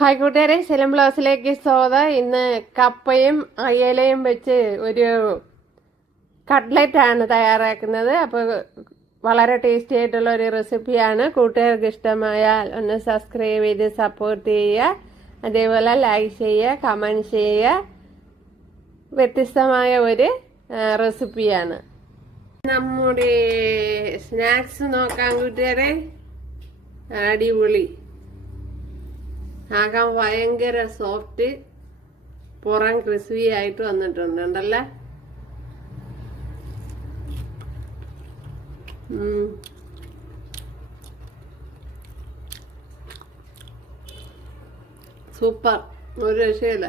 Hi കൂട്ടുകാരെ ശലം ബ്ലൗസിലേക്ക് സ്വാഗതം. ഇന്ന് കപ്പയും അയലയും വെച്ച് ഒരു കട്ട്ലറ്റ് ആണ് തയ്യാറാക്കുന്നത്. അപ്പോൾ വളരെ ടേസ്റ്റി ആയിട്ടുള്ള ഒരു റെസിപ്പിയാണ് കൂട്ടുകാർക്ക് ഇഷ്ടമായാൽ ഒന്ന് സബ്സ്ക്രൈബ് ചെയ്ത് സപ്പോർട്ട് ചെയ്യുക. അതേപോലെ ലൈക്ക് ചെയ്യുക കമന്റ് ചെയ്യുക. വ്യത്യസ്തമായ ഒരു റെസിപ്പിയാണ് നമ്മുടെ സ്നാക്സ് നോക്കാം കൂട്ടുകാരെ. അടിപൊളി. ആകാൻ ഭയങ്കര സോഫ്റ്റ് പുറം ക്രിസ്പി ആയിട്ട് വന്നിട്ടുണ്ട്. ഉണ്ടല്ലേ. സൂപ്പർ. ഒരു രക്ഷയില്ല.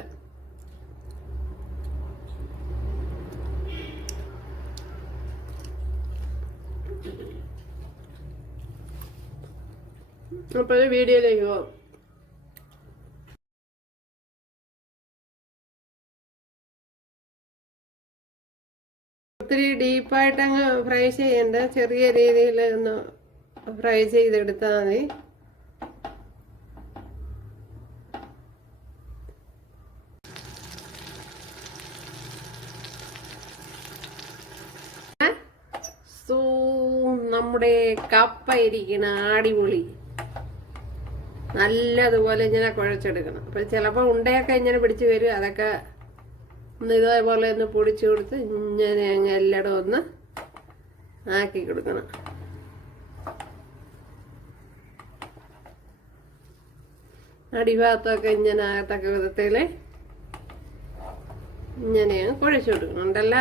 അപ്പോൾ വീഡിയോയിലേക്ക് പോകാം ഒത്തിരി ഡീപ്പായിട്ട് അങ്ങ് ഫ്രൈ ചെയ്യണ്ട ചെറിയ രീതിയിൽ ഒന്ന് ഫ്രൈ ചെയ്തെടുത്താൽ മതി. നമ്മുടെ കപ്പ ഇരിക്കണ അടിപൊളി. നല്ലതുപോലെ ഇങ്ങനെ കുഴച്ചെടുക്കണം. അപ്പൊ ചിലപ്പോൾ ഉണ്ടയൊക്കെ ഇങ്ങനെ പിടിച്ച് വരും അതൊക്കെ ഒന്ന് ഇതേപോലെ ഒന്ന് പൊടിച്ചു കൊടുത്ത് ഇങ്ങനെ അങ്ങ് എല്ലായിടും ഒന്ന് ആക്കി കൊടുക്കണം. അടിഭാഗത്തൊക്കെ ഇങ്ങനെ ആകത്തക്ക വിധത്തിൽ ഇങ്ങനെ കുഴച്ചു കൊടുക്കുന്നുണ്ടല്ല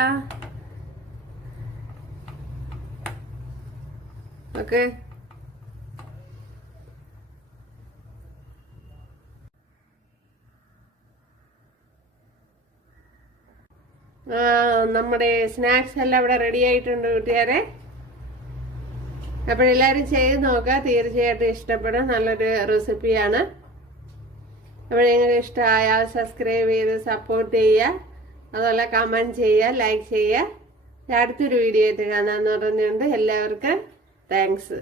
ഓക്കെ നമ്മുടെ സ്നാക്സ് എല്ലാം ഇവിടെ റെഡി ആയിട്ടുണ്ട് കൂട്ടുകാരെ. അപ്പോൾ എല്ലാവരും ചെയ്ത് നോക്കുക. തീർച്ചയായിട്ടും ഇഷ്ടപ്പെടും. നല്ലൊരു റെസിപ്പിയാണ് അപ്പോൾ നിങ്ങൾക്ക് ഇഷ്ടമായാൽ സബ്സ്ക്രൈബ് ചെയ്ത് സപ്പോർട്ട് ചെയ്യുക. അതുപോലെ കമന്റ് ചെയ്യുക ലൈക്ക് ചെയ്യുക. അടുത്തൊരു വീഡിയോ ആയിട്ട് കാണാമെന്ന് പറഞ്ഞുകൊണ്ട് എല്ലാവർക്കും താങ്ക്സ്